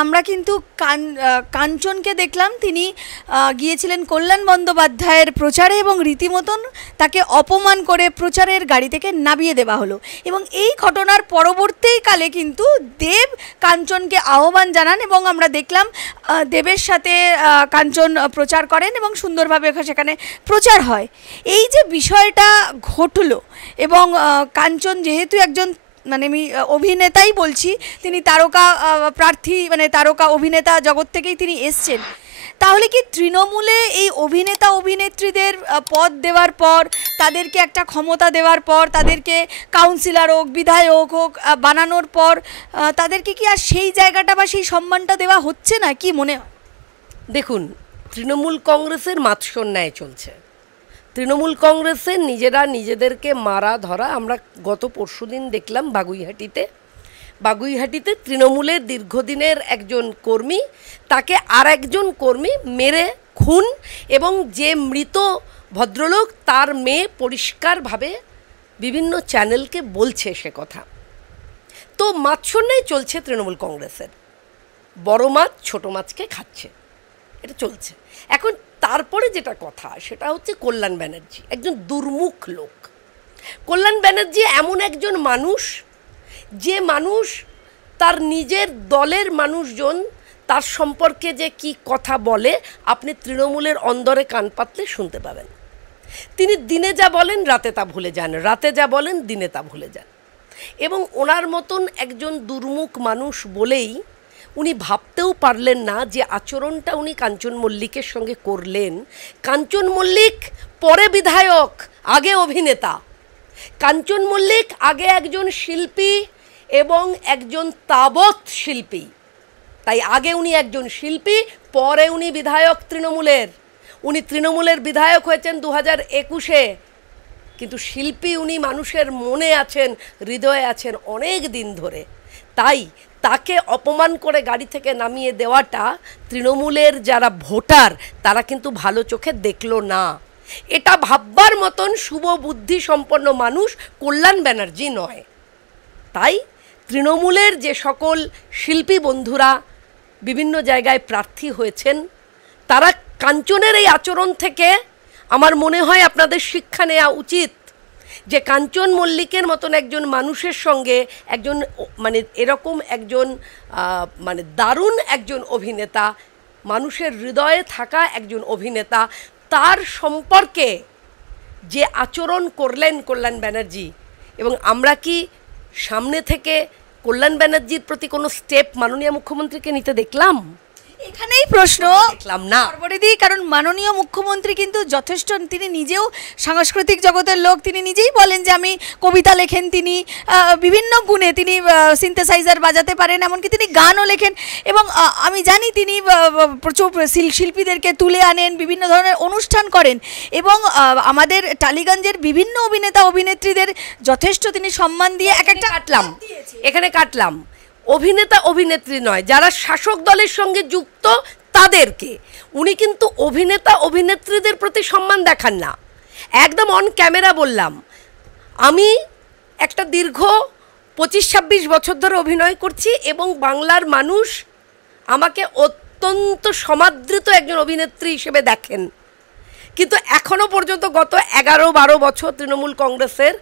আমরা কিন্তু কাঞ্চনকে দেখলাম, তিনি গিয়েছিলেন কল্যাণ বন্দ্যোপাধ্যায়ের প্রচারে এবং রীতিমতন তাকে অপমান করে প্রচারের গাড়ি থেকে নামিয়ে দেওয়া হলো। এবং এই ঘটনার পরবর্তীকালে কিন্তু দেব কাঞ্চনকে আহ্বান জানান এবং আমরা দেখলাম দেবের সাথে কাঞ্চন প্রচার করেন এবং সুন্দরভাবে সেখানে প্রচার হয়। এই যে বিষয়টা ঘটলো এবং কাঞ্চন যেহেতু একজন, মানে আমি অভিনেতাই বলছি, তিনি তারকা প্রার্থী, মানে তারকা অভিনেতা জগৎ থেকেই তিনি এসছেন, তাহলে কি তৃণমূলে এই অভিনেতা অভিনেত্রীদের পদ দেওয়ার পর, তাদেরকে একটা ক্ষমতা দেওয়ার পর, তাদেরকে কাউন্সিলর হোক বিধায়ক হোক বানানোর পর তাদেরকে কি আর সেই জায়গাটা বা সেই সম্মানটা দেওয়া হচ্ছে না, কি মনে হয়? দেখুন, তৃণমূল কংগ্রেসের মাৎসন্যায় চলছে। তৃণমূল কংগ্রেসের নিজেরা নিজেদেরকে মারা ধরা আমরা গত পরশুদিন দেখলাম বাগুইহাটিতে তৃণমূলের দীর্ঘদিনের একজন কর্মী, তাকে আর একজন কর্মী মেরে খুন, এবং যে মৃত ভদ্রলোক তার মেয়ে পরিষ্কারভাবে বিভিন্ন চ্যানেলকে বলছে সে কথা। তো মাৎসন্যায় চলছে তৃণমূল কংগ্রেসের, বড় মাছ ছোট মাছকে খাচ্ছে, এটা চলছে। এখন তারপরে যেটা কথা সেটা হচ্ছে কল্যাণ ব্যানার্জি একজন দুর্মুখ লোক। কল্যাণ ব্যানার্জি এমন একজন মানুষ যে মানুষ তার নিজের দলের মানুষজন তার সম্পর্কে যে কি কথা বলে আপনি তৃণমূলের অন্দরে কান পাতলে শুনতে পাবেন। তিনি দিনে যা বলেন রাতে তা ভুলে যান, রাতে যা বলেন দিনে তা ভুলে যান। এবং ওনার মতন একজন দুর্মুখ মানুষ বলেই উনি ভাবতেও পারলেন না যে আচরণটা উনি কাঞ্চন মল্লিকের সঙ্গে করলেন। কাঞ্চন মল্লিক পরে বিধায়ক, আগে অভিনেতা। কাঞ্চন মল্লিক আগে একজন শিল্পী এবং একজন তাবৎ শিল্পী, তাই আগে উনি একজন শিল্পী, পরে উনি বিধায়ক তৃণমূলের। উনি তৃণমূলের বিধায়ক হয়েছেন 2021-এ, কিন্তু শিল্পী উনি মানুষের মনে আছেন, হৃদয়ে আছেন অনেক দিন ধরে। তাই তাকে অপমান করে গাড়ি থেকে নামিয়ে দেওয়াটা তৃণমূলের যারা ভোটার তারা কিন্তু ভালো চোখে দেখলো না। এটা ভাববার মতন শুভ বুদ্ধি সম্পন্ন মানুষ কল্যাণ ব্যানার্জি নয়। তাই তৃণমূলের যে সকল শিল্পী বন্ধুরা বিভিন্ন জায়গায় প্রার্থী হয়েছেন তারা কাঞ্চনের এই আচরণ থেকে আমার মনে হয় আপনাদের শিক্ষা নেওয়া উচিত যে কাঞ্চন মল্লিকের মতন একজন মানুষের সঙ্গে একজন মানে এরকম একজন মানে দারুণ একজন অভিনেতা, মানুষের হৃদয়ে থাকা একজন অভিনেতা, তার সম্পর্কে যে আচরণ করলেন কল্যাণ ব্যানার্জি, এবং আমরা কি সামনে থেকে কল্যাণ ব্যানার্জির প্রতি কোনো স্টেপ মাননীয় মুখ্যমন্ত্রীকে নিতে দেখলাম? এখানেই প্রশ্ন দেখলাম না সর্বরিদি, কারণ মাননীয় মুখ্যমন্ত্রী কিন্তু যথেষ্ট, তিনি নিজেও সাংস্কৃতিক জগতের লোক, তিনি নিজেই বলেন যে আমি কবিতা লেখেন, তিনি বিভিন্ন গুণে তিনি সিনথেসাইজার বাজাতে পারেন, এমনকি তিনি গানও লেখেন, এবং আমি জানি তিনি প্রচুর শিল্পীদেরকে তুলে আনেন, বিভিন্ন ধরনের অনুষ্ঠান করেন, এবং আমাদের টালিগঞ্জের বিভিন্ন অভিনেতা অভিনেত্রীদের যথেষ্ট তিনি সম্মান দিয়ে এখানে কাটলাম অভিনেতা অভিনেত্রী নয়, যারা শাসক দলের সঙ্গে যুক্ত তাদেরকে। উনি কিন্তু অভিনেতা অভিনেত্রীদের প্রতি সম্মান দেখান না। একদম অন ক্যামেরা বললাম, আমি একটা দীর্ঘ 25-26 বছর ধরে অভিনয় করছি এবং বাংলার মানুষ আমাকে অত্যন্ত সমাদৃত একজন অভিনেত্রী হিসেবে দেখেন, কিন্তু এখনও পর্যন্ত গত 11-12 বছর তৃণমূল কংগ্রেসের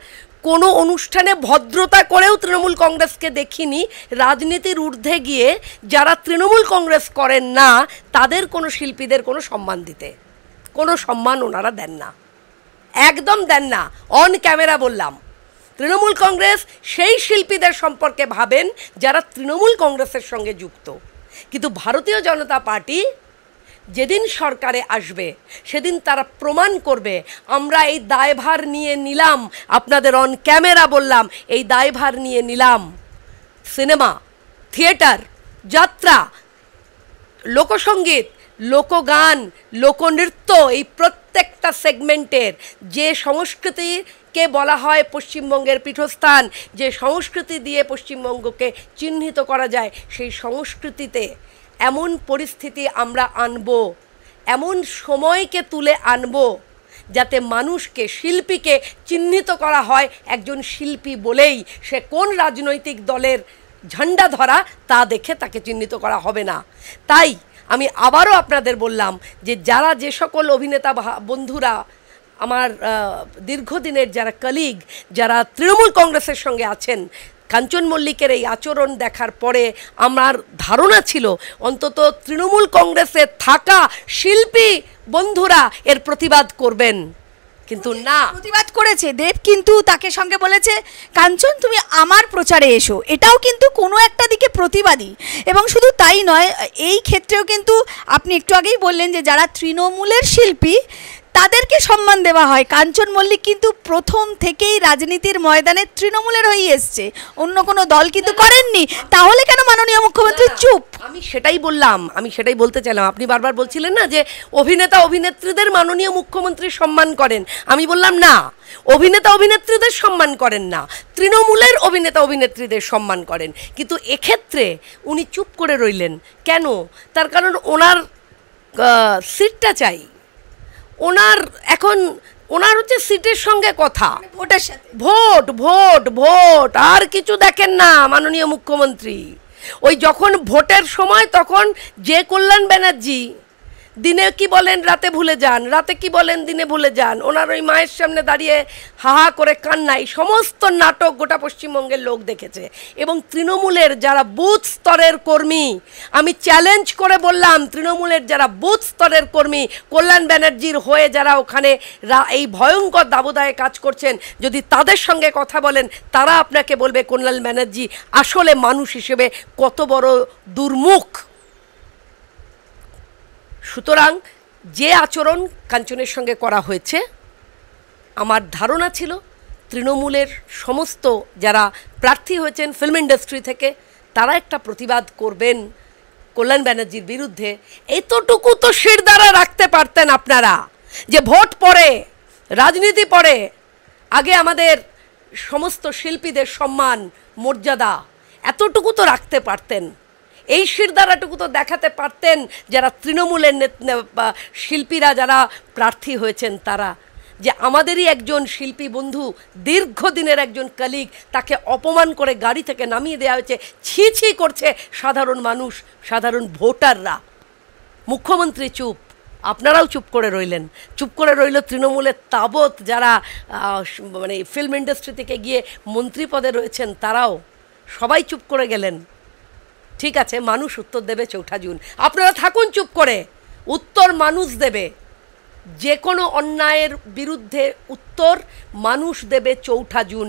কোনো অনুষ্ঠানে ভদ্রতা করেও তৃণমূল কংগ্রেসকে দেখিনি। রাজনীতির ঊর্ধ্বে গিয়ে যারা তৃণমূল কংগ্রেস করেন না তাদের কোনো শিল্পীদের কোনো সম্মান দিতে, কোনো সম্মান ওনারা দেন না, একদম দেন না। অন ক্যামেরা বললাম, তৃণমূল কংগ্রেস সেই শিল্পীদের সম্পর্কে ভাবেন যারা তৃণমূল কংগ্রেসের সঙ্গে যুক্ত, কিন্তু ভারতীয় জনতা পার্টি যেদিন সরকারে আসবে সেদিন তারা প্রমাণ করবে আমরা এই দায়ভার নিয়ে নিলাম। আপনাদের অন ক্যামেরা বললাম, এই দায়ভার নিয়ে নিলাম। সিনেমা, থিয়েটার, যাত্রা, লোকসঙ্গীত, লোকগান, লোকনৃত্য, এই প্রত্যেকটা সেগমেন্টের যে সংস্কৃতিকে বলা হয় পশ্চিমবঙ্গের পীঠস্থান, যে সংস্কৃতি দিয়ে পশ্চিমবঙ্গকে চিহ্নিত করা যায়, সেই সংস্কৃতিতে এমন পরিস্থিতি আমরা আনব, এমন সময়কে তুলে আনব যাতে মানুষকে, শিল্পীকে চিহ্নিত করা হয় একজন শিল্পী বলেই, সে কোন রাজনৈতিক দলের ঝান্ডা ধরা তা দেখে তাকে চিহ্নিত করা হবে না। তাই আমি আবারও আপনাদের বললাম যে যারা যে সকল অভিনেতা বন্ধুরা আমার দীর্ঘদিনের যারা কলিগ, যারা তৃণমূল কংগ্রেসের সঙ্গে আছেন, কাঞ্চন মল্লিকের এই আচরণ দেখার পরে আমার ধারণা ছিল অন্তত তৃণমূল কংগ্রেসে থাকা শিল্পী বন্ধুরা এর প্রতিবাদ করবেন, কিন্তু না। প্রতিবাদ করেছে দেব, কিন্তু তাকে সঙ্গে বলেছে কাঞ্চন তুমি আমার প্রচারে এসো, এটাও কিন্তু কোনো একটা দিকে প্রতিবাদী। এবং শুধু তাই নয়, এই ক্ষেত্রেও কিন্তু আপনি একটু আগেই বললেন যে যারা তৃণমূলের শিল্পী তাদেরকে সম্মান দেওয়া হয়। কাঞ্চন মল্লিক কিন্তু প্রথম থেকেই রাজনীতির ময়দানে তৃণমূলের হয়ে এসছে, অন্য কোনো দল কিন্তু করেননি। তাহলে কেন মাননীয় মুখ্যমন্ত্রী চুপ? আমি সেটাই বললাম, আমি সেটাই বলতে চাইলাম। আপনি বারবার বলছিলেন না যে অভিনেতা অভিনেত্রীদের মাননীয় মুখ্যমন্ত্রী সম্মান করেন, আমি বললাম না, অভিনেতা অভিনেত্রীদের সম্মান করেন না, তৃণমূলের অভিনেতা অভিনেত্রীদের সম্মান করেন। কিন্তু এক্ষেত্রে উনি চুপ করে রইলেন কেন? তার কারণ ওনার সিটটা চাই, ওনার এখন ওনার হচ্ছে সিটের সঙ্গে কথা, ভোটের সাথে ভোট ভোট ভোট, আর কিছু দেখেন না মাননীয় মুখ্যমন্ত্রী। ওই যখন ভোটের সময় তখন যে কল্যাণ ব্যানার্জি দিনে কি বলেন রাতে ভুলে যান, রাতে কি বলেন দিনে ভুলে যান, ওনার ওই মায়ের সামনে দাঁড়িয়ে হাহা করে কান্নাই সমস্ত নাটক গোটা পশ্চিমবঙ্গের লোক দেখেছে। এবং তৃণমূলের যারা বুথ স্তরের কর্মী, আমি চ্যালেঞ্জ করে বললাম, তৃণমূলের যারা বুথ স্তরের কর্মী কল্যাণ ব্যানার্জির হয়ে যারা ওখানে এই ভয়ঙ্কর দাবদাহে কাজ করছেন, যদি তাদের সঙ্গে কথা বলেন তারা আপনাকে বলবে কল্যাণ ব্যানার্জি আসলে মানুষ হিসেবে কত বড় দুর্মুখ। সুতরাং যে আচরণ কাঞ্চনের সঙ্গে করা হয়েছে, আমার ধারণা ছিল তৃণমূলের সমস্ত যারা প্রার্থী হয়েছেন ফিল্ম ইন্ডাস্ট্রি থেকে তারা একটা প্রতিবাদ করবেন কল্যাণ ব্যানার্জির বিরুদ্ধে। এতটুকু তো শিরদাঁড়া রাখতে পারতেন আপনারা, যে ভোট পরে, রাজনীতি পরে, আগে আমাদের সমস্ত শিল্পীদের সম্মান মর্যাদা, এতটুকু তো রাখতে পারতেন। এই শিরদাঁড়াটুকু তো দেখাতে পারতেন যারা তৃণমূলের শিল্পীরা যারা প্রার্থী হয়েছেন তারা, যে আমাদেরই একজন শিল্পী বন্ধু, দীর্ঘদিনের একজন কলিগ, তাকে অপমান করে গাড়ি থেকে নামিয়ে দেওয়া হয়েছে, ছি ছি করছে সাধারণ মানুষ, সাধারণ ভোটাররা। মুখ্যমন্ত্রী চুপ, আপনারাও চুপ করে রইলেন। চুপ করে রইল তৃণমূলের তাবৎ যারা মানে ফিল্ম ইন্ডাস্ট্রি থেকে গিয়ে মন্ত্রী পদে রয়েছেন তারাও, সবাই চুপ করে গেলেন। ঠিক আছে, মানুষ উত্তর দেবে 4 জুন, আপনারা থাকুন চুপ করে, উত্তর মানুষ দেবে। যে কোনো অন্যায়ের বিরুদ্ধে উত্তর মানুষ দেবে 4 জুন।